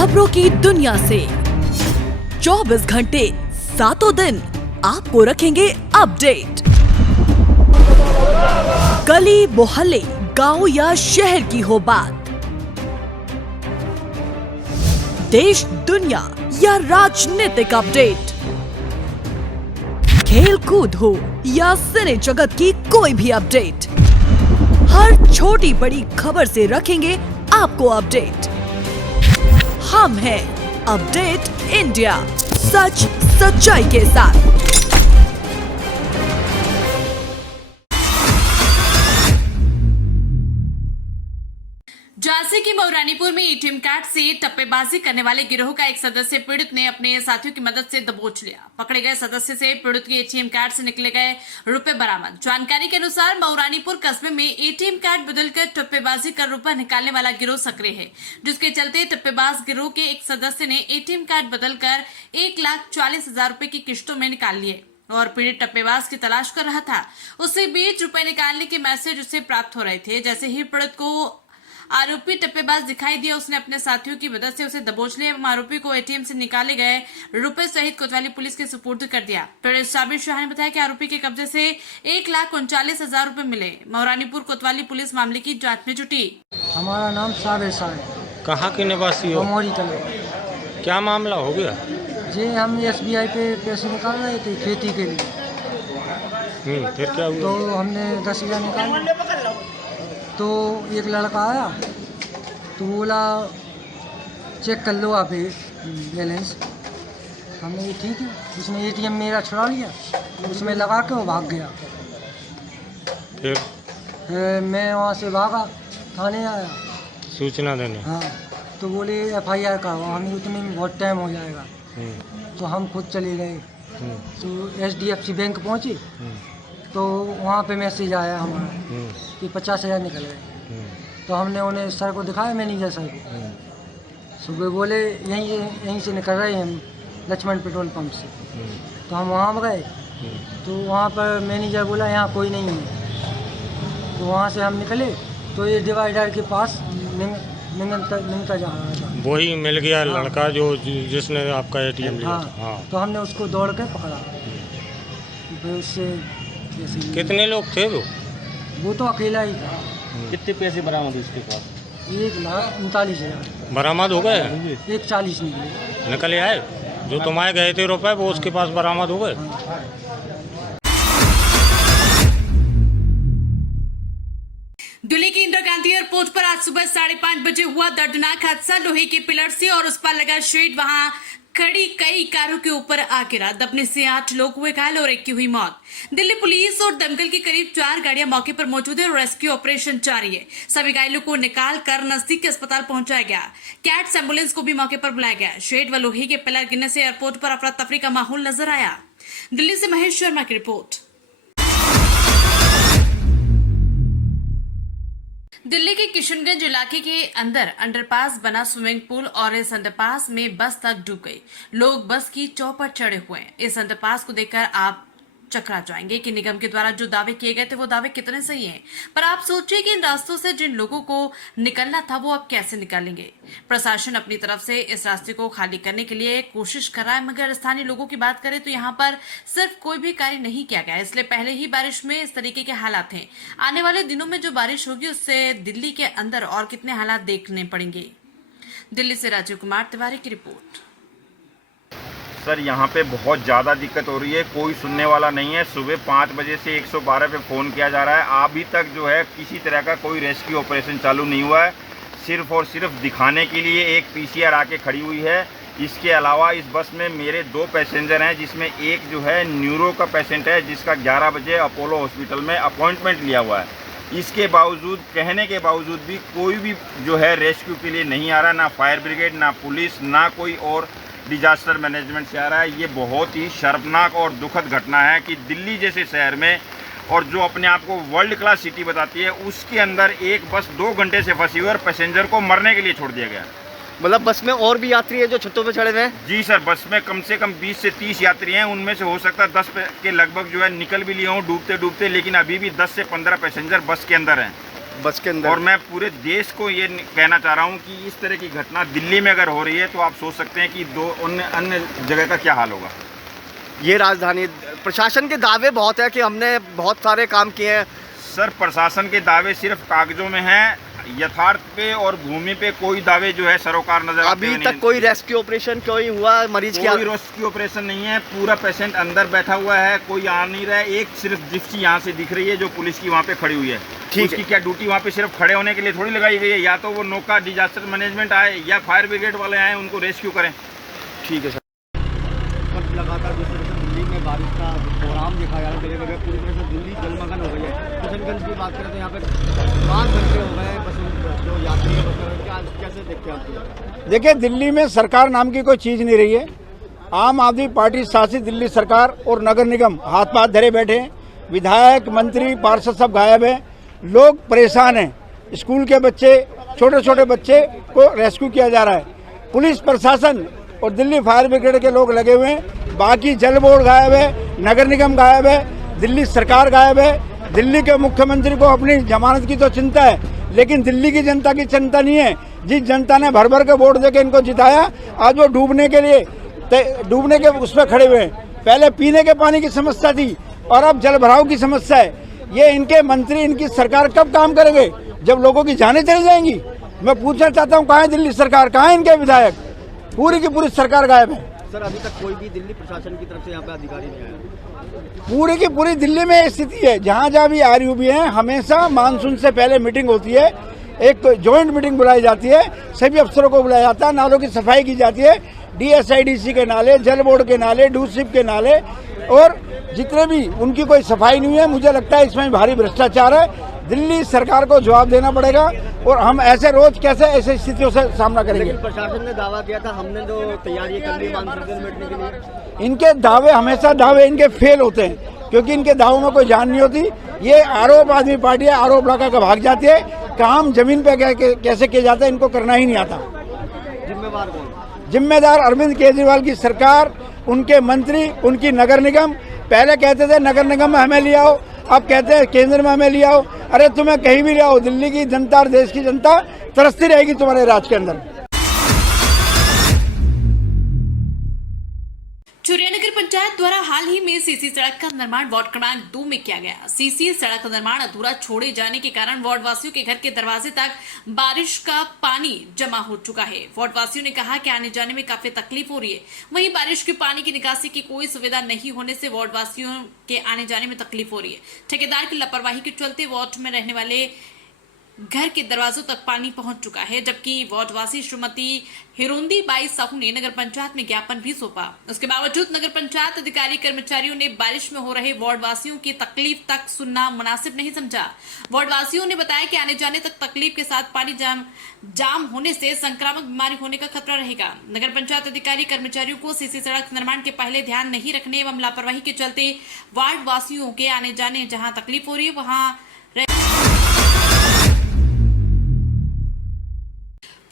खबरों की दुनिया से 24 घंटे 7 दिन आपको रखेंगे अपडेट। गली मोहल्ले, गांव या शहर की हो बात, देश दुनिया या राजनीतिक अपडेट, खेल कूद हो या सिने जगत की कोई भी अपडेट, हर छोटी बड़ी खबर से रखेंगे आपको अपडेट। हम हैं अपडेट इंडिया, सच सच्चाई के साथ। झांसी के मऊरानीपुर में एटीएम कार्ड से टप्पेबाजी करने वाले गिरोह का एक सदस्य पीड़ित ने अपने साथियों की मदद से दबोच लिया। पकड़े गए सदस्य से पीड़ित के एटीएम कार्ड से निकले गए रुपए बरामद। जानकारी के अनुसार मऊरानीपुर कस्बे में एटीएम कार्ड बदलकर टप्पेबाजी कर रुपए निकालने वाला गिरोह सक्रिय है, जिसके चलते टप्पेबाज गिरोह के एक सदस्य ने एटीएम कार्ड बदलकर 1,40,000 रुपए की किश्तों में निकाल लिए और पीड़ित टप्पेबाज की तलाश कर रहा था। उसी बीच रुपए निकालने के मैसेज उसे प्राप्त हो रहे थे। जैसे ही पीड़ित को आरोपी टप्पेबाज दिखाई दिया, उसने अपने साथियों की मदद से उसे दबोच लिया एवं आरोपी को एटीएम से निकाले गए रुपए सहित कोतवाली पुलिस के सुपुर्द कर दिया। पीड़ित साबिर शाह ने बताया कि आरोपी के कब्जे से 1,39,000 रुपए मिले। मऊरानीपुर कोतवाली पुलिस मामले की जांच में जुटी। हमारा नाम साबिर शाह है। कहाँ के निवासी हो? मोरी तले। क्या मामला हो गया? जी हम SBI पे पैसे निकाल रहे थे खेती के लिए। फिर क्या हुआ? तो हमने 10,000 निकाले, तो एक लड़का आया तो बोला चेक कर लो आप बैलेंस। हमने ये ठीक है। उसने ATM मेरा छुड़ा लिया, उसमें लगा के वो भाग गया। फिर मैं वहाँ से भागा, थाने आया सूचना देने। हाँ, तो बोले FIR करो, हमें उतने में बहुत टाइम हो जाएगा। तो हम खुद चले गए। तो HDFC बैंक पहुँचे तो वहाँ पे मैसेज आया हमारा कि 50,000 निकल गए। तो हमने उन्हें सर को दिखाया, मैनेजर सर को। सुबह बोले यहीं से निकल रहे हैं हम, लक्ष्मण पेट्रोल पंप से। तो हम वहाँ गए तो वहाँ पर मैनेजर बोला यहाँ कोई नहीं है। तो वहाँ से हम निकले तो ये डिवाइडर के पास निकलता जा रहा था। वही मिल गया लड़का जो जिसने आपका ATM लिया था। हाँ। तो हमने उसको दौड़ के पकड़ा। फिर उससे कितने लोग थे वो तो अकेला ही था। कितने पैसे बरामद हुए इसके पास? 1,39,000 बरामद हो गए? 1,40 निकले। निकले आए? जो तुम्हारे गए थे रुपए वो उसके पास बरामद हो गए? दिल्ली के इंदिरा गांधी एयरपोर्ट पर आज सुबह 5:30 बजे हुआ दर्दनाक हादसा। लोहे के पिलर से और उस पर लगा शेड वहां खड़ी कई कारों के ऊपर आ गिरा। दबने से 8 लोग हुए घायल और 1 की हुई मौत। दिल्ली पुलिस और दमकल की करीब 4 गाड़ियां मौके पर मौजूद है और रेस्क्यू ऑपरेशन जारी है। सभी घायलों को निकाल कर नजदीक के अस्पताल पहुंचाया गया। कैट्स एम्बुलेंस को भी मौके पर बुलाया गया। शेड व लोहे के पिलर गिरने से एयरपोर्ट पर अफरा तफरी का माहौल नजर आया। दिल्ली से महेश शर्मा की रिपोर्ट। दिल्ली के किशनगंज इलाके के अंदर अंडरपास बना स्विमिंग पूल और इस अंडरपास में बस तक डूब गई। लोग बस की चौपट चढ़े हुए हैं। इस अंडरपास को देखकर आप चकरा जाएंगे कि निगम के द्वारा जो दावे किए गए थे वो दावे कितने सही हैं। पर आप सोचिए कि इन रास्तों से जिन लोगों को निकलना था वो अब कैसे निकालेंगे। प्रशासन अपनी तरफ से इस रास्ते को खाली करने के लिए कोशिश कर रहा है, मगर स्थानीय लोगों की बात करें तो यहाँ पर सिर्फ कोई भी कार्य नहीं किया गया, इसलिए पहले ही बारिश में इस तरीके के हालात हैं। आने वाले दिनों में जो बारिश होगी उससे दिल्ली के अंदर और कितने हालात देखने पड़ेंगे। दिल्ली से राजीव कुमार तिवारी की रिपोर्ट। सर यहाँ पे बहुत ज़्यादा दिक्कत हो रही है, कोई सुनने वाला नहीं है। सुबह 5 बजे से 112 पे फ़ोन किया जा रहा है, अभी तक जो है किसी तरह का कोई रेस्क्यू ऑपरेशन चालू नहीं हुआ है। सिर्फ और सिर्फ दिखाने के लिए एक PCR आके खड़ी हुई है। इसके अलावा इस बस में मेरे 2 पैसेंजर हैं, जिसमें एक जो है न्यूरो का पेशेंट है, जिसका 11 बजे अपोलो हॉस्पिटल में अपॉइंटमेंट लिया हुआ है। इसके बावजूद, कहने के बावजूद भी कोई भी जो है रेस्क्यू के लिए नहीं आ रहा, ना फायर ब्रिगेड, ना पुलिस, ना कोई और डिजास्टर मैनेजमेंट से आ रहा है। ये बहुत ही शर्मनाक और दुखद घटना है कि दिल्ली जैसे शहर में, और जो अपने आप को वर्ल्ड क्लास सिटी बताती है, उसके अंदर एक बस 2 घंटे से फंसी हुई और पैसेंजर को मरने के लिए छोड़ दिया गया। मतलब बस में और भी यात्री है जो छतों पे चढ़े हुए हैं? जी सर, बस में कम से कम 20 से 30 यात्री हैं। उनमें से हो सकता है 10 के लगभग जो है निकल भी लिए हों डूबते डूबते, लेकिन अभी भी 10 से 15 पैसेंजर बस के अंदर हैं। बस के अंदर। और मैं पूरे देश को ये कहना चाह रहा हूँ कि इस तरह की घटना दिल्ली में अगर हो रही है तो आप सोच सकते हैं कि दो अन्य जगह का क्या हाल होगा। ये राजधानी प्रशासन के दावे बहुत है कि हमने बहुत सारे काम किए हैं। सर, प्रशासन के दावे सिर्फ कागजों में हैं, यथार्थ पे और भूमि पे कोई दावे जो है सरोकार नजर आते अभी तक कोई रेस्क्यू ऑपरेशन कोई हुआ मरीज की? कोई रेस्क्यू ऑपरेशन नहीं है। पूरा पेशेंट अंदर बैठा हुआ है, कोई आ नहीं रहा है। एक सिर्फ जिप्सी यहाँ से दिख रही है जो पुलिस की वहाँ पे खड़ी हुई है। ठीक उसकी क्या ड्यूटी वहाँ पे सिर्फ खड़े होने के लिए थोड़ी लगाई गई है? या तो वो नौका डिजास्टर मैनेजमेंट आए या फायर ब्रिगेड वाले आए उनको रेस्क्यू करें। ठीक है सर। लगातार जिस तरह से दिल्ली में बारिश का कोहराम देखा जा रहा है, पूरी तरह से दिल्ली जलमग्न हो गई है। किशनगंज की बात करें तो यहाँ पे 5 घंटे हो गए बस जो यात्री है बस क्या कैसे देखते हैं आप? देखिए, दिल्ली में सरकार नाम की कोई चीज़ नहीं रही है। आम आदमी पार्टी शासित दिल्ली सरकार और नगर निगम हाथ पाथ धरे बैठे हैं। विधायक, मंत्री, पार्षद सब गायब हैं। लोग परेशान हैं। स्कूल के बच्चे, छोटे छोटे बच्चे को रेस्क्यू किया जा रहा है। पुलिस प्रशासन और दिल्ली फायर ब्रिगेड के लोग लगे हुए हैं। बाकी जल बोर्ड गायब है, नगर निगम गायब है, दिल्ली सरकार गायब है। दिल्ली के मुख्यमंत्री को अपनी जमानत की तो चिंता है, लेकिन दिल्ली की जनता की चिंता नहीं है। जिस जनता ने भर भर के वोट देके इनको जिताया, आज वो डूबने के उस पर खड़े हुए हैं। पहले पीने के पानी की समस्या थी और अब जल भराव की समस्या है। ये इनके मंत्री, इनकी सरकार कब काम करेंगे? जब लोगों की जानें चली जाएंगी। मैं पूछना चाहता हूँ, कहाँ है दिल्ली सरकार, कहाँ है इनके विधायक? पूरी की पूरी सरकार गायब है। सर, अभी तक कोई भी दिल्ली प्रशासन की तरफ से यहाँ पे अधिकारी नहीं आया। पूरी की पूरी दिल्ली में स्थिति है। जहाँ जहाँ भी आरयूबी है, हमेशा मानसून से पहले मीटिंग होती है। एक जॉइंट मीटिंग बुलाई जाती है, सभी अफसरों को बुलाया जाता है, नालों की सफाई की जाती है। DSIDC के नाले, जल बोर्ड के नाले, डूसिप के नाले और जितने भी उनकी कोई सफाई नहीं है। मुझे लगता है इसमें भारी भ्रष्टाचार है। दिल्ली सरकार को जवाब देना पड़ेगा और हम ऐसे रोज कैसे ऐसे स्थितियों से सामना करेंगे। लेकिन प्रशासन ने दावा किया था हमने जो तैयारी कर ली मानसून से निपटने के लिए। इनके दावे हमेशा इनके फेल होते हैं, क्योंकि इनके दावों में कोई जान नहीं होती। ये आरोप आदमी पार्टी है, आरोप लगा कर भाग जाती है। काम जमीन पे कैसे किया जाता है इनको करना ही नहीं आता। जिम्मेवार कौन? जिम्मेदार अरविंद केजरीवाल की सरकार, उनके मंत्री, उनकी नगर निगम। पहले कहते थे नगर निगम में हमें ले आओ, अब कहते हैं केंद्र में हमें ले आओ। अरे तुम्हें कहीं भी ले आओ, दिल्ली की जनता और देश की जनता तरसती रहेगी तुम्हारे राज के अंदर। चुरिया नगर पंचायत द्वारा हाल ही में सीसी सड़क का निर्माण वार्ड क्रमांक 2 में किया गया। सीसी सड़क का निर्माण अधूरा छोड़े जाने के कारण वार्ड वासियों के घर के दरवाजे तक बारिश का पानी जमा हो चुका है। वार्ड वासियों ने कहा कि आने जाने में काफी तकलीफ हो रही है। वहीं बारिश के पानी की निकासी की कोई सुविधा नहीं होने से वार्ड वासियों के आने जाने में तकलीफ हो रही है। ठेकेदार की लापरवाही के चलते वार्ड में रहने वाले घर के दरवाजों तक पानी पहुंच चुका है, जबकि वार्डवासी श्रीमती हिरोंदी बाई साहू ने नगर पंचायत में ज्ञापन भी सौंपा। उसके बावजूद नगर पंचायत अधिकारी कर्मचारियों ने बारिश में हो रहे वार्डवासियों की तकलीफ तक सुनना मुनासिब नहीं समझा। वार्डवासियों ने बताया कि आने जाने तक तकलीफ के साथ पानी जाम होने से संक्रामक बीमारी होने का खतरा रहेगा। नगर पंचायत अधिकारी कर्मचारियों को सीसी सड़क निर्माण के पहले ध्यान नहीं रखने एवं लापरवाही के चलते वार्ड वासियों के आने जाने जहाँ तकलीफ हो रही है वहाँ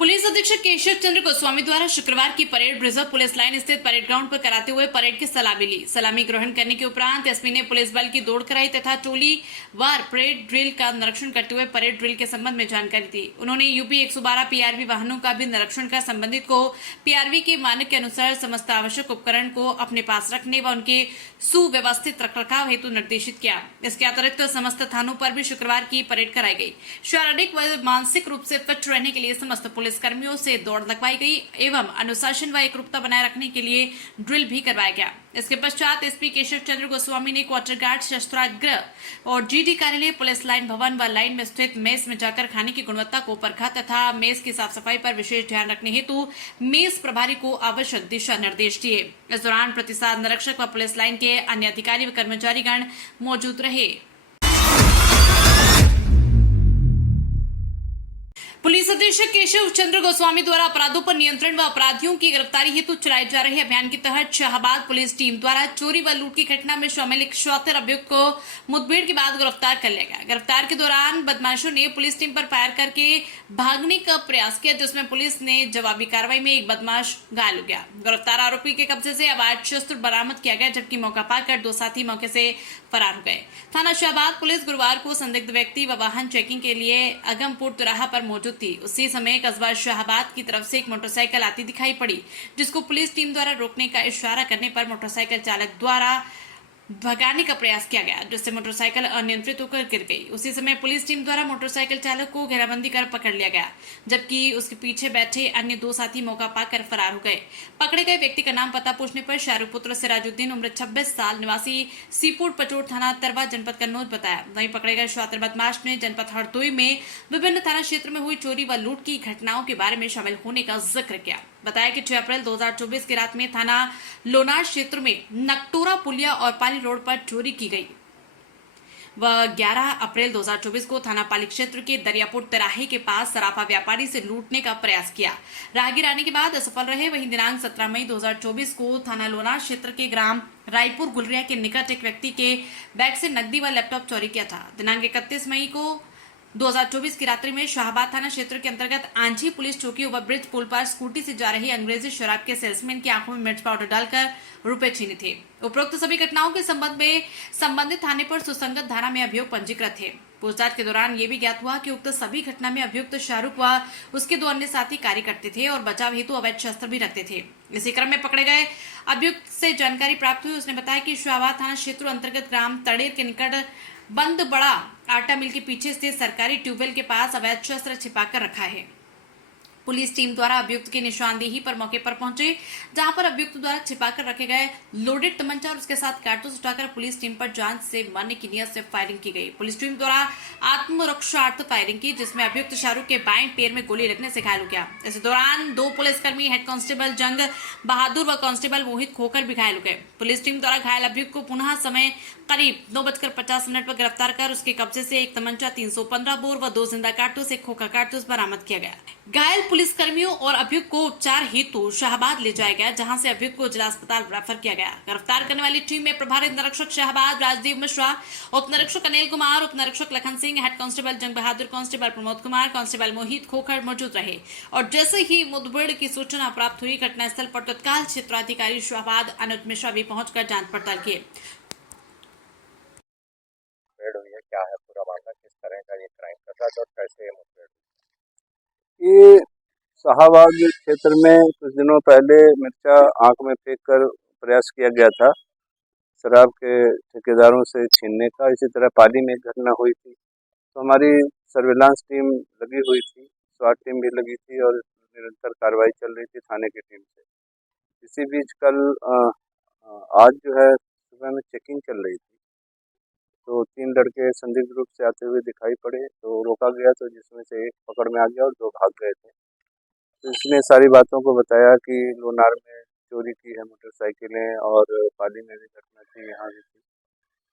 पुलिस अधीक्षक केशव चंद्र गोस्वामी द्वारा शुक्रवार की परेड रिजर्व पुलिस लाइन स्थित परेड ग्राउंड पर कराते हुए परेड की सलामी ली। सलामी ग्रहण करने के उपरांत एसपी ने पुलिस बल की दौड़ कराई तथा टोली वार परेड ड्रिल का निरीक्षण करते हुए परेड ड्रिल के संबंध में जानकारी दी। उन्होंने यूपी 112 पीआरवी वाहनों का भी निरीक्षण कर संबंधित को पीआरवी के मानक के अनुसार समस्त आवश्यक उपकरण को अपने पास रखने व उनके सुव्यवस्थित रखरखाव हेतु निर्देशित किया। इसके अतिरिक्त समस्त थानों पर भी शुक्रवार की परेड कराई गई। शारीरिक व मानसिक रूप से फिट रहने के लिए समस्त पुलिस कर्मियों से दौड़ लगवाई गई एवं अनुशासन व एकरूपता बनाए रखने के लिए ड्रिल भी करवाया गया। इसके पश्चात एसपी केशव चंद्र गोस्वामी ने क्वार्टर गार्ड, शस्त्रागार और जीडी कार्यालय, पुलिस लाइन भवन व लाइन में स्थित मेस में जाकर खाने की गुणवत्ता को परखा तथा मेस की साफ सफाई पर विशेष ध्यान रखने हेतु मेस प्रभारी को आवश्यक दिशा निर्देश दिए। इस दौरान प्रतिसाद निरीक्षक व पुलिस लाइन के अन्य अधिकारी व कर्मचारीगण मौजूद रहे। पुलिस अधीक्षक केशव चंद्र गोस्वामी द्वारा अपराधों पर नियंत्रण व अपराधियों की गिरफ्तारी हेतु चलाए जा रहे अभियान के तहत शाहबाद पुलिस टीम द्वारा चोरी व लूट की घटना में शामिल 71 अभियुक्त को मुठभेड़ के बाद गिरफ्तार कर लिया गया। गिरफ्तार के दौरान बदमाशों ने पुलिस टीम पर फायर करके भागने का प्रयास किया, जिसमें पुलिस ने जवाबी कार्रवाई में एक बदमाश घायल हो गया। गिरफ्तार आरोपी के कब्जे से अवैध शस्त्र बरामद किया गया, जबकि मौका पाकर 2 साथी मौके से फरार हो गए। थाना शाहबाद पुलिस गुरुवार को संदिग्ध व्यक्ति व वाहन चेकिंग के लिए अगमपुर तिराहा पर मौजूद थी। उसी समय कस्बा शाहबाद की तरफ से एक मोटरसाइकिल आती दिखाई पड़ी, जिसको पुलिस टीम द्वारा रोकने का इशारा करने पर मोटरसाइकिल चालक द्वारा भगाने का प्रयास किया गया, जिससे मोटरसाइकिल अनियंत्रित होकर गिर गई। उसी समय पुलिस टीम द्वारा मोटरसाइकिल चालक को घेराबंदी कर पकड़ लिया गया, जबकि उसके पीछे बैठे अन्य 2 साथी मौका पाकर फरार हो गए। पकड़े गए व्यक्ति का नाम पता पूछने पर शाहरुख पुत्र सिराजुद्दीन उम्र 26 साल निवासी सीपुर पचोर थाना तरवा जनपद कन्नौज बताया। वहीं पकड़े गए शातिर बदमाश ने जनपद हरदोई में विभिन्न थाना क्षेत्र में हुई चोरी व लूट की घटनाओं के बारे में शामिल होने का जिक्र किया। बताया कि 6 अप्रैल 2024 की रात में थाना लोनार क्षेत्र में नकटोरा पुलिया और पाली रोड पर चोरी की गई व 11 अप्रैल 2024 को थाना पाली क्षेत्र के दरियापुर तिराहे के पास सराफा व्यापारी से लूटने का प्रयास किया। राहगीर आने के बाद असफल रहे। वहीं दिनांक 17 मई 2024 को थाना लोनार क्षेत्र के ग्राम रायपुर गुलरिया के निकट एक व्यक्ति के बैग से नकदी व लैपटॉप चोरी किया था। दिनांक 31 मई को 2024 की रात्रि में शाहबाद थाना क्षेत्र के अंतर्गत आंझी पुलिस चौकी ओवरब्रिज पुल पर स्कूटी से जा रही अंग्रेजी शराब के सेल्समैन की आंखों में मिर्च पाउडर डालकर रुपए छीने थे। उपरोक्त सभी घटनाओं के संबंध में संबंधित थाने पर सुसंगत धारा में अभियोग पंजीकृत थे। पूछताछ के दौरान ये भी ज्ञात हुआ कि उक्त सभी घटना में अभियुक्त शाहरुख व उसके 2 अन्य साथी कार्य करते थे और बचाव हेतु अवैध शस्त्र भी रखते थे। इसी क्रम में पकड़े गए अभियुक्त से जानकारी प्राप्त हुई। उसने बताया कि शाहबाद थाना क्षेत्र अंतर्गत ग्राम तड़ेर के निकट बंद बड़ा आटा मिल के पीछे स्थित सरकारी ट्यूबवेल के पास अवैध शस्त्र छिपाकर रखा है। पुलिस टीम द्वारा अभियुक्त की निशानदेही पर मौके पर पहुंचे, जहां पर अभियुक्त द्वारा छिपाकर रखे गए लोडेड तमंचा और उसके साथ कारतूस उठाकर पुलिस टीम पर जान से मारने की नियत से फायरिंग की गई। पुलिस टीम द्वारा आत्मरक्षार्थ फायरिंग की, जिसमें अभियुक्त शाहरुख के बाएं पैर में गोली लगने से घायल हो गया। इस दौरान 2 पुलिसकर्मी हेड कांस्टेबल जंग बहादुर व कांस्टेबल मोहित खोकर भी घायल हो गए। पुलिस टीम द्वारा घायल अभियुक्त को पुनः समय करीब 9:50 पर गिरफ्तार कर उसके कब्जे से एक तमंचा 315 बोर व 2 जिंदा कारतूस, एक खोखा कारतूस बरामद किया गया। घायल पुलिसकर्मियों और अभियुक्त को उपचार हेतु शाहबाद ले जाया गया, जहां से अभियुक्त को जिला अस्पताल रेफर किया गया। गिरफ्तार करने वाली टीम में प्रभारी निरीक्षक शाहबाद राजदीप मिश्रा, उप निरीक्षक अनिल कुमार, उप निरीक्षक लखन सिंह, हेड कांस्टेबल जंग बहादुर, कांस्टेबल प्रमोद कुमार, कांस्टेबल मोहित खोखर मौजूद रहे। और जैसे ही मुठभेड़ की सूचना प्राप्त हुई, घटनास्थल पर तत्काल क्षेत्राधिकारी शाहबाद अनुज मिश्रा भी पहुंचकर जांच पड़ताल किए। क्या है पूरा मामला, किस तरह का ये क्राइम कर रहा था और कैसे ये मुठभेड़? ये शाहबाद क्षेत्र में कुछ दिनों पहले मिर्चा आंख में फेंक कर प्रयास किया गया था शराब के ठेकेदारों से छीनने का। इसी तरह पाली में एक घटना हुई थी, तो हमारी सर्विलांस टीम लगी हुई थी, स्वाट टीम भी लगी थी और निरंतर कार्रवाई चल रही थी थाने की टीम से। इसी बीच कल आज जो है सुबह में चेकिंग चल रही थी, तो 3 लड़के संदिग्ध रूप से आते हुए दिखाई पड़े, तो रोका गया, तो जिसमें से एक पकड़ में आ गया और 2 भाग गए थे। तो इसने सारी बातों को बताया कि लोनार में चोरी की है मोटरसाइकिलें और पाली में भी घटना थी, यहाँ भी थी।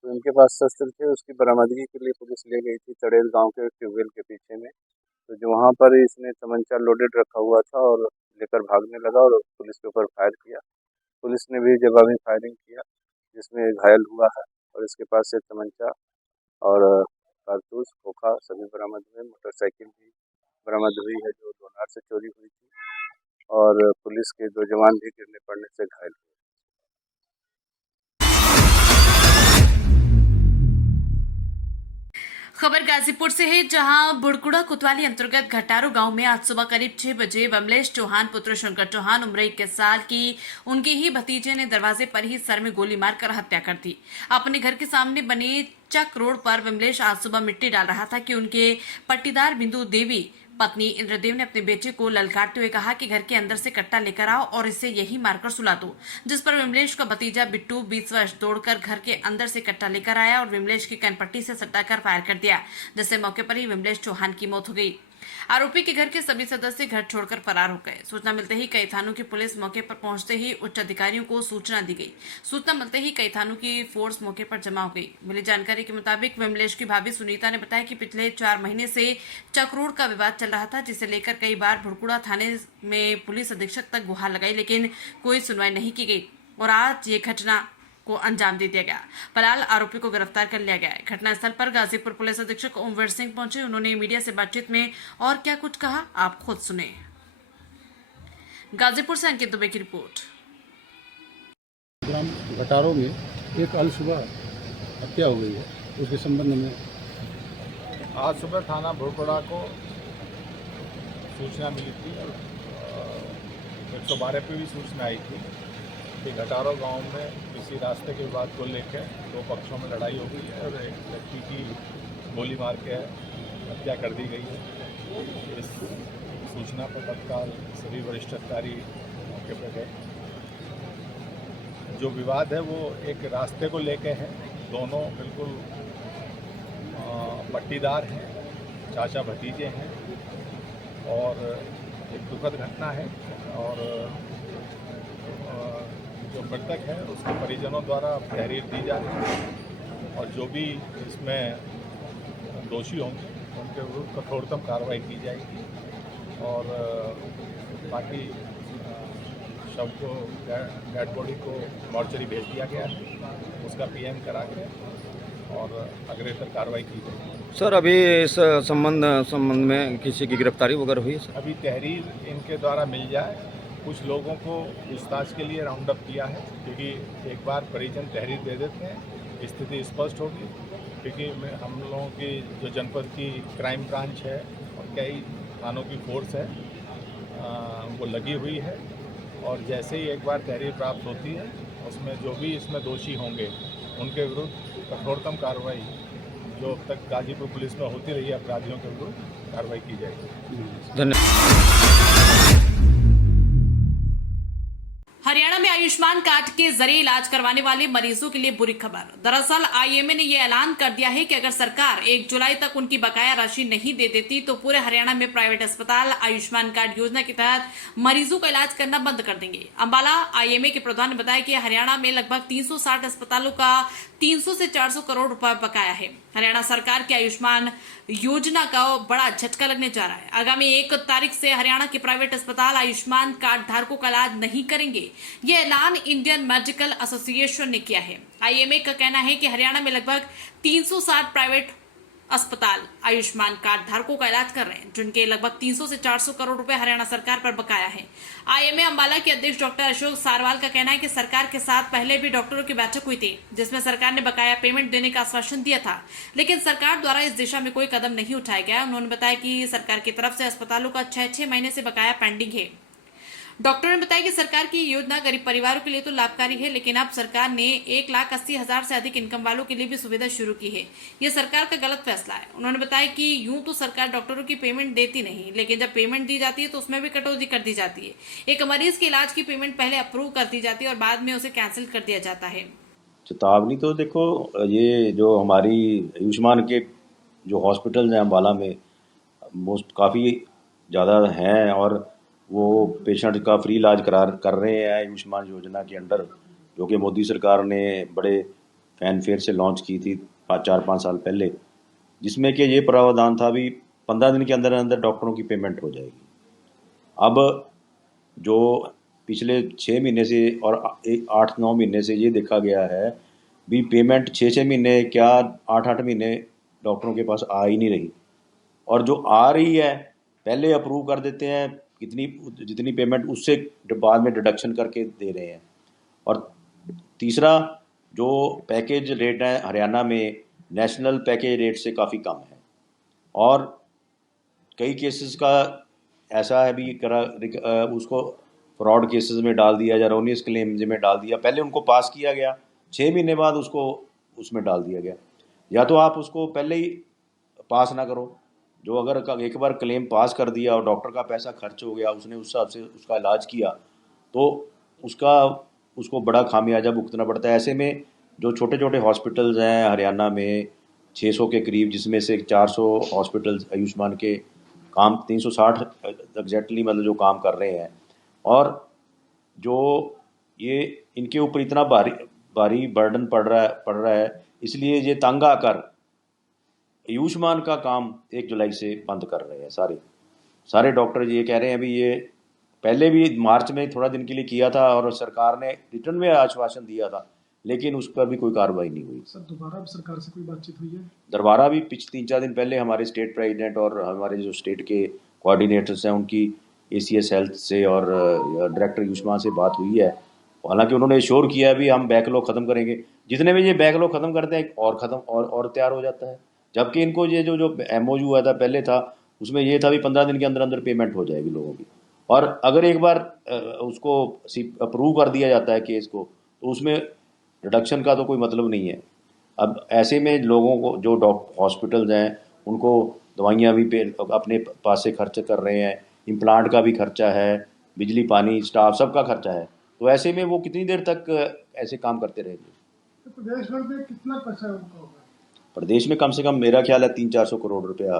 तो इनके पास शस्त्र थे, उसकी बरामदगी के लिए पुलिस ले गई थी तड़ेल गांव के ट्यूबवेल के पीछे में। तो जो वहाँ पर इसने तमंचा लोडेड रखा हुआ था और लेकर भागने लगा और पुलिस के ऊपर फायर किया। पुलिस ने भी जवाबी फायरिंग किया, जिसमें घायल हुआ है और इसके पास से तमंचा और कारतूस, खोखा सभी बरामद हुए। मोटरसाइकिल भी बरामद हुई है जो लोनार से चोरी हुई थी, और पुलिस के 2 जवान भी गिरने पड़ने से घायल हुए। खबर गाजीपुर से है, जहां बुड़कुड़ा कोतवाली अंतर्गत घटारू गांव में आज सुबह करीब 6 बजे विमलेश चौहान पुत्र शंकर चौहान उम्र 21 साल की उनके ही भतीजे ने दरवाजे पर ही सर में गोली मारकर हत्या कर दी। अपने घर के सामने बने चक रोड पर विमलेश आज सुबह मिट्टी डाल रहा था कि उनके पट्टीदार बिंदु देवी पत्नी इंद्रदेव ने अपने बेटे को ललकारते हुए कहा कि घर के अंदर से कट्टा लेकर आओ और इसे यही मारकर सुला दो, जिस पर विमलेश का भतीजा बिट्टू 20 वर्ष दौड़कर घर के अंदर से कट्टा लेकर आया और विमलेश की कनपट्टी से सटाकर फायर कर दिया, जिससे मौके पर ही विमलेश चौहान की मौत हो गई। आरोपी के घर के सभी सदस्य घर छोड़कर फरार हो गए। सूचना मिलते ही कई थानों की पुलिस मौके पर पहुंचते ही उच्च अधिकारियों को सूचना दी गई। सूचना मिलते ही कई थानों की फोर्स मौके पर जमा हो गई। मिली जानकारी के मुताबिक विमलेश की भाभी सुनीता ने बताया कि पिछले 4 महीने से चक्रोड़ का विवाद चल रहा था, जिसे लेकर कई बार भुड़कुड़ा थाने में पुलिस अधीक्षक तक गुहार लगाई, लेकिन कोई सुनवाई नहीं की गई और आज ये घटना को अंजाम दे दिया गया। फिलहाल आरोपी को गिरफ्तार कर लिया गया है। घटनास्थल पर गाजीपुर पुलिस अधीक्षक ओमवीर सिंह पहुंचे। उन्होंने मीडिया से बातचीत में और क्या कुछ कहा, आप खुद सुने। गाजीपुर से अंकित दुबे की रिपोर्ट। ग्राम घटारों में एक कल सुबह हत्या हो गई है, उसके संबंध में आज सुबह थाना भुड़कुड़ा को सूचना मिली थी और 112 पे भी सूचना आई थी कि घटारो गांव में किसी रास्ते के विवाद को लेकर 2 पक्षों में लड़ाई हो गई है और एक व्यक्ति की गोली मार के हत्या कर दी गई है। इस सूचना पर तत्काल सभी वरिष्ठ अधिकारी मौके पर गए। जो विवाद है वो एक रास्ते को लेकर है। दोनों बिल्कुल पट्टीदार हैं, चाचा भतीजे हैं और एक दुखद घटना है। और जो मृतक है उसके परिजनों द्वारा तहरीर दी जा रही है और जो भी इसमें दोषी होंगे उनके विरुद्ध कठोरतम कार्रवाई की जाएगी और बाकी शव को डेड बॉडी को मॉर्चरी भेज दिया गया है, उसका पीएम करा के और अग्रेसर कार्रवाई की जाएगी। सर, अभी इस संबंध में किसी की गिरफ्तारी वगैरह हुई है सर? अभी तहरीर इनके द्वारा मिल जाए। कुछ लोगों को पूछताछ के लिए राउंड अप किया है, क्योंकि एक बार परिजन तहरीर दे देते हैं स्थिति स्पष्ट होगी। क्योंकि हम लोगों की जो जनपद की क्राइम ब्रांच है और कई थानों की फोर्स है वो लगी हुई है और जैसे ही एक बार तहरीर प्राप्त होती है उसमें जो भी इसमें दोषी होंगे उनके विरुद्ध कठोरतम कार्रवाई जो अब तक गाजीपुर पुलिस में होती रही है अपराधियों के विरुद्ध कार्रवाई की जाएगी। धन्यवाद। हरियाणा में आयुष्मान कार्ड के जरिए इलाज करवाने वाले मरीजों के लिए बुरी खबर। दरअसल आईएमए ने यह ऐलान कर दिया है कि अगर सरकार 1 जुलाई तक उनकी बकाया राशि नहीं दे देती तो पूरे हरियाणा में प्राइवेट अस्पताल आयुष्मान कार्ड योजना के तहत मरीजों का इलाज करना बंद कर देंगे। अंबाला आईएमए के प्रधान ने बताया कि हरियाणा में लगभग 360 अस्पतालों का 300 से 400 करोड़ रुपए बकाया है। हरियाणा सरकार की आयुष्मान योजना का बड़ा झटका लगने जा रहा है। आगामी 1 तारीख से हरियाणा के प्राइवेट अस्पताल आयुष्मान कार्ड धारकों का इलाज नहीं करेंगे। यह ऐलान इंडियन मेडिकल एसोसिएशन ने किया है। आईएमए का कहना है कि हरियाणा में लगभग 360 प्राइवेट अस्पताल आयुष्मान कार्ड धारकों का इलाज कर रहे हैं, जिनके लगभग 300 से 400 करोड़ रुपए हरियाणा सरकार पर बकाया है। आईएमए अंबाला के अध्यक्ष डॉक्टर अशोक सारवाल का कहना है कि सरकार के साथ पहले भी डॉक्टरों की बैठक हुई थी, जिसमें सरकार ने बकाया पेमेंट देने का आश्वासन दिया था, लेकिन सरकार द्वारा इस दिशा में कोई कदम नहीं उठाया गया। उन्होंने बताया कि सरकार की तरफ से अस्पतालों का 6-6 महीने से बकाया पेंडिंग है। डॉक्टर ने बताया कि सरकार की योजना गरीब परिवारों के लिए तो लाभकारी है, लेकिन अब सरकार ने 1,80,000 से अधिक इनकम वालों के लिए भी सुविधा शुरू की है। यह सरकार का गलत फैसला है। उन्होंने बताया कि यूं तो सरकार डॉक्टरों की पेमेंट देती नहीं, लेकिन जब पेमेंट दी जाती है तो उसमें भी कटौती कर दी जाती है। एक मरीज के इलाज की पेमेंट पहले अप्रूव कर दी जाती है और बाद में उसे कैंसिल कर दिया जाता है। चेतावनी तो देखो, ये जो हमारी आयुष्मान के जो हॉस्पिटल्स हैं अम्बाला में काफ़ी ज़्यादा हैं और वो पेशेंट का फ्री इलाज कर रहे हैं आयुष्मान योजना के अंडर, जो कि मोदी सरकार ने बड़े फैनफेयर से लॉन्च की थी 4-5 साल पहले, जिसमें कि ये प्रावधान था भी 15 दिन के अंदर अंदर डॉक्टरों की पेमेंट हो जाएगी। अब जो पिछले 6 महीने से और 8-9 महीने से ये देखा गया है भी पेमेंट 6-6 महीने क्या 8-8 महीने डॉक्टरों के पास आ ही नहीं रही, और जो आ रही है पहले अप्रूव कर देते हैं जितनी पेमेंट उससे बाद में डिडक्शन करके दे रहे हैं। और तीसरा, जो पैकेज रेट है हरियाणा में नेशनल पैकेज रेट से काफ़ी कम है और कई केसेस का ऐसा है भी उसको फ्रॉड केसेस में डाल दिया, एरोनियस क्लेम्स में डाल दिया। पहले उनको पास किया गया, 6 महीने बाद उसको उसमें डाल दिया गया। या तो आप उसको पहले ही पास ना करो, जो अगर एक बार क्लेम पास कर दिया और डॉक्टर का पैसा खर्च हो गया, उसने उस हिसाब से उसका इलाज किया तो उसको बड़ा खामियाजा भुगतना पड़ता है। ऐसे में जो छोटे छोटे हॉस्पिटल्स हैं हरियाणा में 600 के करीब, जिसमें से 400 हॉस्पिटल्स आयुष्मान के काम 360 एग्जैक्टली मतलब जो काम कर रहे हैं, और जो ये इनके ऊपर इतना भारी बर्डन पड़ रहा है, इसलिए ये तंग आकर आयुष्मान का काम 1 जुलाई से बंद कर रहे हैं। सारे डॉक्टर ये कह रहे हैं अभी, ये पहले भी मार्च में थोड़ा दिन के लिए किया था और सरकार ने रिटर्न में आश्वासन दिया था, लेकिन उस पर भी कोई कार्रवाई नहीं हुई। सर दोबारा सरकार से कोई बातचीत हुई है? दोबारा भी 3-4 दिन पहले हमारे स्टेट प्रेसिडेंट और हमारे जो स्टेट के कोऑर्डिनेटर्स हैं उनकी ACS हेल्थ से और डायरेक्टर आयुष्मान से बात हुई है। हालांकि उन्होंने श्योर किया है भी हम बैकलॉग ख़त्म करेंगे। जितने में ये बैकलॉग ख़त्म करते हैं और ख़त्म और तैयार हो जाता है। जबकि इनको ये जो MOU हुआ था पहले था, उसमें ये था भी 15 दिन के अंदर अंदर पेमेंट हो जाएगी लोगों की, और अगर एक बार उसको अप्रूव कर दिया जाता है केस को, तो उसमें रिडक्शन का तो कोई मतलब नहीं है। अब ऐसे में लोगों को जो हॉस्पिटल्स हैं उनको दवाइयाँ भी अपने पास से खर्च कर रहे हैं, इम्प्लांट का भी खर्चा है, बिजली पानी स्टाफ सबका खर्चा है, तो ऐसे में वो कितनी देर तक ऐसे काम करते रहेंगे? तो प्रदेश भर में कितना पैसा होगा? प्रदेश में कम से कम मेरा ख्याल है 300-400 करोड़ रुपया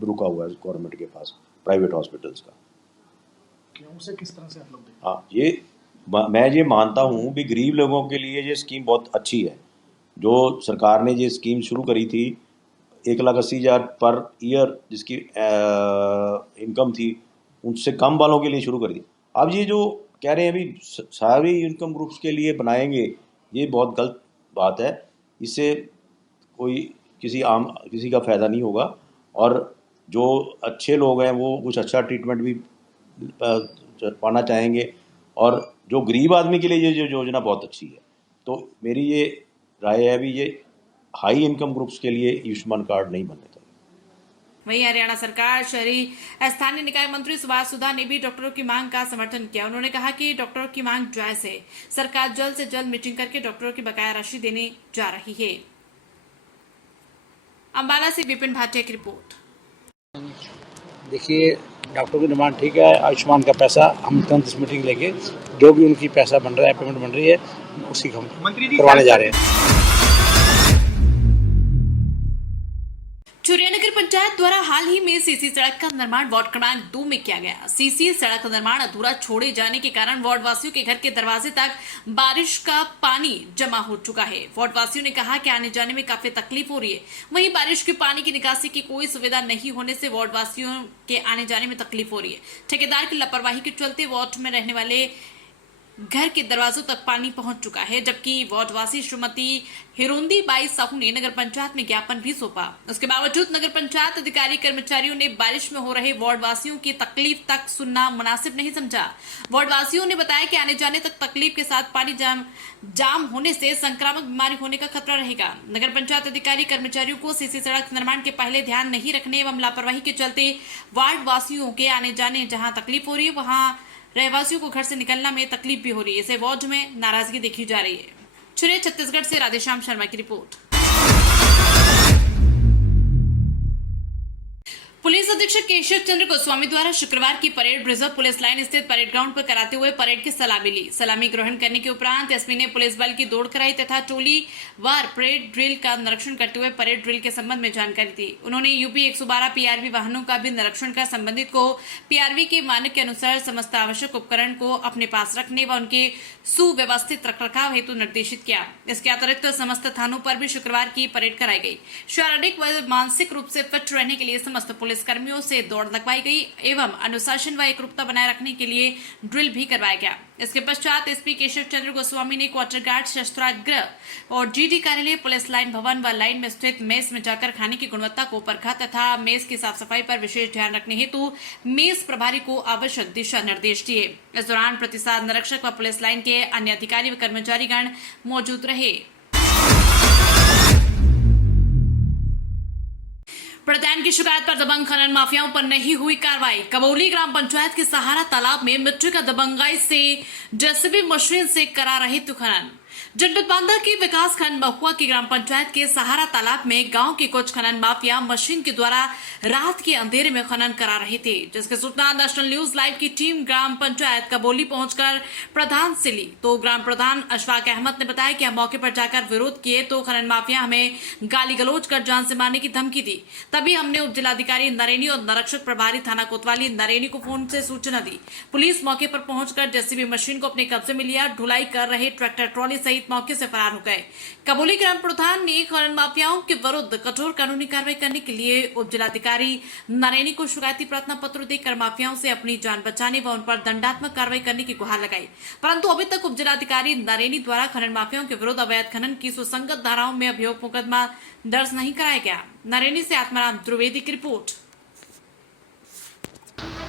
रुका हुआ है गवर्नमेंट के पास प्राइवेट हॉस्पिटल्स का। क्यों से किस तरह से आप लोग देखते हैं? हाँ, मैं ये मानता हूँ भी गरीब लोगों के लिए ये स्कीम बहुत अच्छी है। जो सरकार ने ये स्कीम शुरू करी थी 1,80,000 पर ईयर जिसकी इनकम थी, उससे कम वालों के लिए शुरू करी थी। अब ये जो कह रहे हैं अभी सारी इनकम ग्रुप्स के लिए बनाएंगे, ये बहुत गलत बात है। इससे कोई किसी का फ़ायदा नहीं होगा, और जो अच्छे लोग हैं वो कुछ अच्छा ट्रीटमेंट भी पाना चाहेंगे, और जो गरीब आदमी के लिए ये जो योजना बहुत अच्छी है। तो मेरी ये राय है भी ये हाई इनकम ग्रुप्स के लिए आयुष्मान कार्ड नहीं बनने चाहिए। वहीं हरियाणा सरकार शहरी स्थानीय निकाय मंत्री सुभाष सुधा ने भी डॉक्टरों की मांग का समर्थन किया। उन्होंने कहा कि डॉक्टरों की मांग जायज है, सरकार जल्द से जल्द मीटिंग करके डॉक्टरों की बकाया राशि देने जा रही है। अंबाला से विपिन भाटिया की रिपोर्ट। देखिए, डॉक्टर की डिमांड ठीक है, आयुष्मान का पैसा हम तुरंत इस मीटिंग लेके जो भी उनकी पैसा बन रहा है, पेमेंट बन रही है, उसी को हम करवाने जा रहे हैं। चुरिया नगर पंचायत द्वारा हाल ही में सीसी सड़क का निर्माण वार्ड क्रमांक 2 में किया गया। सीसी सड़क का निर्माण अधूरा छोड़े जाने के कारण वार्ड वासियों के घर के दरवाजे तक बारिश का पानी जमा हो चुका है। वार्ड वासियों ने कहा कि आने जाने में काफी तकलीफ हो रही है। वहीं बारिश के पानी की निकासी की कोई सुविधा नहीं होने से वार्ड वासियों के आने जाने में तकलीफ हो रही है। ठेकेदार की लापरवाही के चलते वार्ड में रहने वाले घर के दरवाजों तक पानी पहुंच चुका है, जबकि वार्डवासी श्रीमती हिरोंदी बाई साहू ने नगर पंचायत में ज्ञापन भी सौंपा। उसके बावजूद नगर पंचायत अधिकारी कर्मचारियों ने बारिश में हो रहे वार्डवासियों की तकलीफ तक सुनना मुनासिब नहीं समझा। वार्डवासियों ने बताया कि आने जाने तक तकलीफ के साथ पानी जाम होने से संक्रामक बीमारी होने का खतरा रहेगा। नगर पंचायत अधिकारी कर्मचारियों को सीसी सड़क निर्माण के पहले ध्यान नहीं रखने एवं लापरवाही के चलते वार्डवासियों के आने जाने जहां तकलीफ हो रही है, वहां रहवासियों को घर से निकलना में तकलीफ भी हो रही है। इसे वार्ड में नाराजगी देखी जा रही है। चुरे छत्तीसगढ़ से राधेश्याम शर्मा की रिपोर्ट। पुलिस अधीक्षक केशव चंद्र गोस्वामी द्वारा शुक्रवार की परेड रिजर्व पुलिस लाइन स्थित परेड ग्राउंड पर कराते हुए परेड की सलामी ली। सलामी ग्रहण करने के उपरांत एसपी ने पुलिस बल की दौड़ कराई तथा टोली वार परेड ड्रिल का निरीक्षण करते हुए परेड ड्रिल के संबंध में जानकारी दी। उन्होंने यूपी 112 PRV वाहनों का भी निरीक्षण कर संबंधित को PRV के मानक के अनुसार समस्त आवश्यक उपकरण को अपने पास रखने व उनके सुव्यवस्थित रखरखाव हेतु निर्देशित किया। इसके अतिरिक्त समस्त थानों पर भी शुक्रवार की परेड कराई गई। शारीरिक व मानसिक रूप से फिट रहने के लिए समस्त पुलिस कर्मियों से दौड़ लगवाई गई एवं अनुशासन व एकरूपता बनाए रखने के लिए ड्रिल भी करवाया गया। इसके पश्चात एसपी केशव चंद्र गोस्वामी ने क्वार्टर गार्ड, शस्त्रागार और GD कार्यालय, पुलिस लाइन भवन व लाइन में स्थित मेस में जाकर खाने की गुणवत्ता को परखा तथा मेस की साफ सफाई पर विशेष ध्यान रखने हेतु मेस प्रभारी को आवश्यक दिशा निर्देश दिए। इस दौरान प्रतिसाद निरीक्षक व पुलिस लाइन के अन्य अधिकारी व कर्मचारीगण मौजूद रहे। प्रधान की शिकायत पर दबंग खनन माफियाओं पर नहीं हुई कार्रवाई। कबौली ग्राम पंचायत के सहारा तालाब में मिट्टी का दबंगाई से जेसीबी मशीन से करा रहे थे खनन। जनपद बांदा के विकास खंड महुआ की ग्राम पंचायत के सहारा तालाब में गांव के कुछ खनन माफिया मशीन के द्वारा रात के अंधेरे में खनन करा रहे थे, जिसकी सूचना नेशनल न्यूज लाइव की टीम ग्राम पंचायत कबोली पहुंचकर प्रधान से ली। तो ग्राम प्रधान अशफाक अहमद ने बताया कि हम मौके पर जाकर विरोध किए तो खनन माफिया हमें गाली गलौज कर जान से मारने की धमकी दी। तभी हमने उप जिलाधिकारी नरेनी और नरक्षक प्रभारी थाना कोतवाली नरेनी को फोन से सूचना दी। पुलिस मौके पर पहुंचकर जेसीबी मशीन को अपने कब्जे में लिया। ढुलाई कर रहे ट्रैक्टर ट्रॉली सहित मौके से फरार हो गए। कबोली ग्राम प्रधान ने खनन माफियाओं के विरुद्ध कठोर कानूनी कार्रवाई करने के लिए उप जिलाधिकारी नरेनी को शिकायती प्रार्थना पत्र देकर माफियाओं से अपनी जान बचाने व उन पर दंडात्मक कार्रवाई करने की गुहार लगाई, परंतु अभी तक उप जिलाधिकारी नरेनी द्वारा खनन माफियाओं के विरुद्ध अवैध खनन की सुसंगत धाराओं में अभियोग मुकदमा दर्ज नहीं कराया गया। नरेनी से आत्माराम द्विवेदी की रिपोर्ट।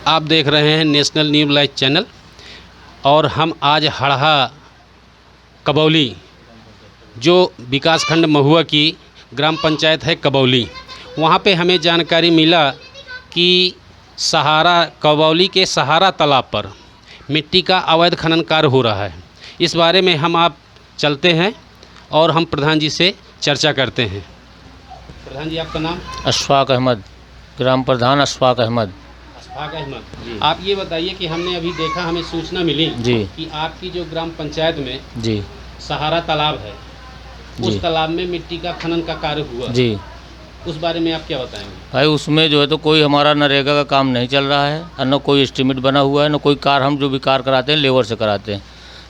आप देख रहे हैं नेशनल न्यूज लाइव चैनल और हम आज हड़हा कबौली जो विकासखंड महुआ की ग्राम पंचायत है कबौली, वहाँ पे हमें जानकारी मिला कि कबौली के सहारा तालाब पर मिट्टी का अवैध खनन कार्य हो रहा है। इस बारे में हम आप चलते हैं और हम प्रधान जी से चर्चा करते हैं। प्रधान जी, आपका नाम? अशफाक अहमद, ग्राम प्रधान अशफाक अहमद। अशफाक अहमद, आप ये बताइए कि हमने अभी देखा, हमें सूचना मिली जी कि आपकी जो ग्राम पंचायत में जी सहारा तालाब है, उस तालाब में मिट्टी का खनन का कार्य हुआ जी, उस बारे में आप क्या बताएंगे? भाई उसमें जो है तो कोई हमारा नरेगा का काम नहीं चल रहा है और न कोई एस्टीमेट बना हुआ है, न कोई कार, हम जो भी कार कराते हैं लेबर से कराते हैं,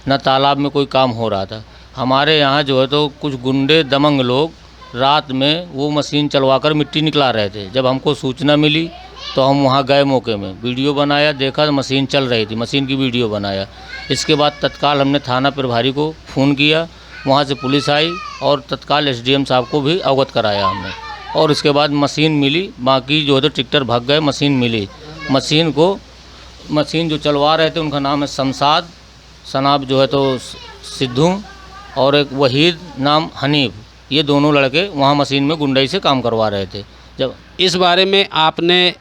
न तालाब में कोई काम हो रहा था। हमारे यहाँ जो है तो कुछ गुंडे दमंग लोग रात में वो मशीन चलवा कर मिट्टी निकला रहे थे। जब हमको सूचना मिली तो हम वहाँ गए, मौके में वीडियो बनाया, देखा मशीन चल रही थी, मशीन की वीडियो बनाया। इसके बाद तत्काल हमने थाना प्रभारी को फ़ोन किया, वहाँ से पुलिस आई और तत्काल एसडीएम साहब को भी अवगत कराया हमने। और इसके बाद मशीन मिली, बाकी जो है तो ट्रैक्टर भाग गए, मशीन मिली। मशीन जो चलवा रहे थे उनका नाम है शमशाद, सनाब जो है तो सिद्धू और एक वहीद नाम हनीफ, ये दोनों लड़के वहाँ मशीन में गुंडाई से काम करवा रहे थे। जब इस बारे में आपने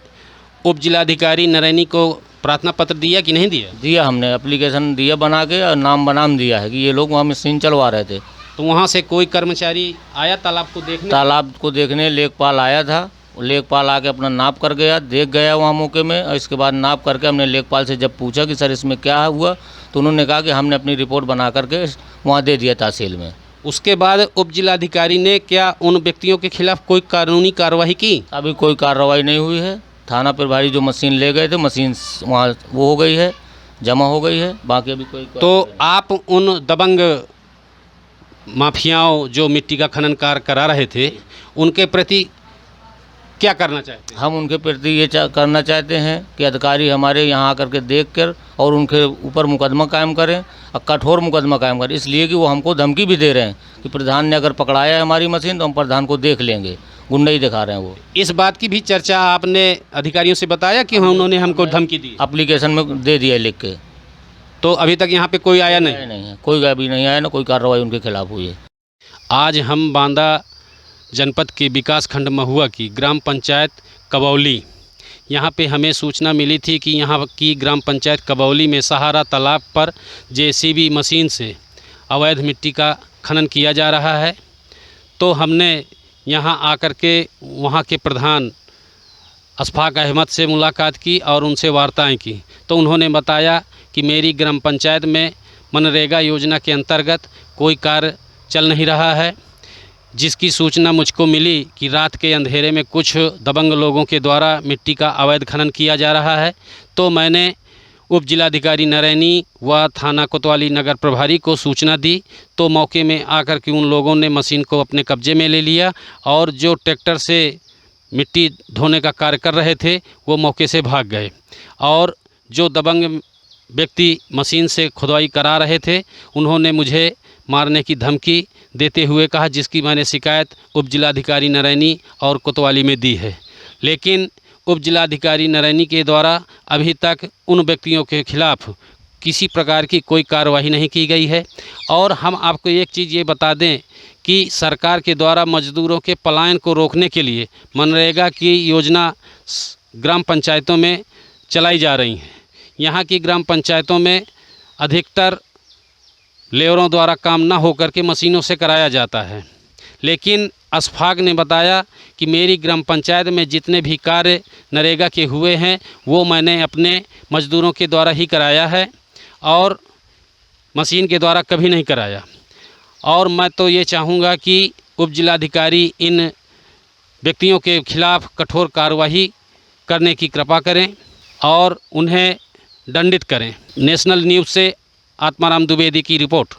उप जिलाधिकारी नरेनी को प्रार्थना पत्र दिया कि नहीं दिया? दिया, हमने एप्लीकेशन दिया बना के और नाम बनाम दिया है कि ये लोग वहाँ मशीन चलवा रहे थे। तो वहाँ से कोई कर्मचारी आया तालाब को देखने? तालाब को देखने लेखपाल आया था, लेखपाल आके अपना नाप कर गया, देख गया वहाँ मौके में। और इसके बाद नाप करके हमने लेखपाल से जब पूछा कि सर इसमें क्या हुआ, तो उन्होंने कहा कि हमने अपनी रिपोर्ट बना करके वहाँ दे दिया तहसील में। उसके बाद उप जिलाधिकारी ने क्या उन व्यक्तियों के खिलाफ कोई कानूनी कार्रवाई की? अभी कोई कार्रवाई नहीं हुई है। थाना प्रभारी जो मशीन ले गए थे, मशीन वहाँ वो हो गई है, जमा हो गई है, बाकी अभी कोई। तो आप उन दबंग माफियाओं जो मिट्टी का खनन कार्य करा रहे थे उनके प्रति क्या करना चाहते हैं? हम उनके प्रति ये करना चाहते हैं कि अधिकारी हमारे यहाँ आकर के देख कर और उनके ऊपर मुकदमा कायम करें और कठोर मुकदमा कायम करें, इसलिए कि वो हमको धमकी भी दे रहे हैं कि प्रधान ने अगर पकड़ाया है हमारी मशीन तो हम प्रधान को देख लेंगे, गुंडाई दिखा रहे हैं वो। इस बात की भी चर्चा आपने अधिकारियों से बताया कि उन्होंने हमको धमकी दी? एप्लीकेशन में दे दिया लिख के। तो अभी तक यहाँ पे कोई आया नहीं? नहीं है, कोई अभी नहीं आया, ना कोई कार्रवाई उनके खिलाफ हुई है। आज हम बांदा जनपद के विकासखंड महुआ की ग्राम पंचायत कबौली, यहाँ पे हमें सूचना मिली थी कि यहाँ की ग्राम पंचायत कबौली में सहारा तालाब पर जेसीबी मशीन से अवैध मिट्टी का खनन किया जा रहा है। तो हमने यहाँ आकर के वहाँ के प्रधान अशफाक अहमद से मुलाकात की और उनसे वार्ताएं की। तो उन्होंने बताया कि मेरी ग्राम पंचायत में मनरेगा योजना के अंतर्गत कोई कार्य चल नहीं रहा है, जिसकी सूचना मुझको मिली कि रात के अंधेरे में कुछ दबंग लोगों के द्वारा मिट्टी का अवैध खनन किया जा रहा है। तो मैंने उप जिलाधिकारी नरेनी व थाना कोतवाली नगर प्रभारी को सूचना दी। तो मौके में आकर के उन लोगों ने मशीन को अपने कब्जे में ले लिया और जो ट्रैक्टर से मिट्टी धोने का कार्य कर रहे थे वो मौके से भाग गए। और जो दबंग व्यक्ति मशीन से खुदाई करा रहे थे उन्होंने मुझे मारने की धमकी देते हुए कहा, जिसकी मैंने शिकायत उप जिलाधिकारी नरेनी और कोतवाली में दी है। लेकिन उप जिलाधिकारी नरेनी के द्वारा अभी तक उन व्यक्तियों के खिलाफ किसी प्रकार की कोई कार्रवाई नहीं की गई है। और हम आपको एक चीज़ ये बता दें कि सरकार के द्वारा मजदूरों के पलायन को रोकने के लिए मनरेगा की योजना ग्राम पंचायतों में चलाई जा रही है। यहाँ की ग्राम पंचायतों में अधिकतर लेबरों द्वारा काम ना हो करके मशीनों से कराया जाता है। लेकिन अशफाक ने बताया कि मेरी ग्राम पंचायत में जितने भी कार्य नरेगा के हुए हैं वो मैंने अपने मजदूरों के द्वारा ही कराया है और मशीन के द्वारा कभी नहीं कराया। और मैं तो ये चाहूँगा कि उप जिलाधिकारी इन व्यक्तियों के खिलाफ़ कठोर कार्रवाई करने की कृपा करें और उन्हें दंडित करें। नेशनल न्यूज़ से आत्माराम द्विवेदी की रिपोर्ट।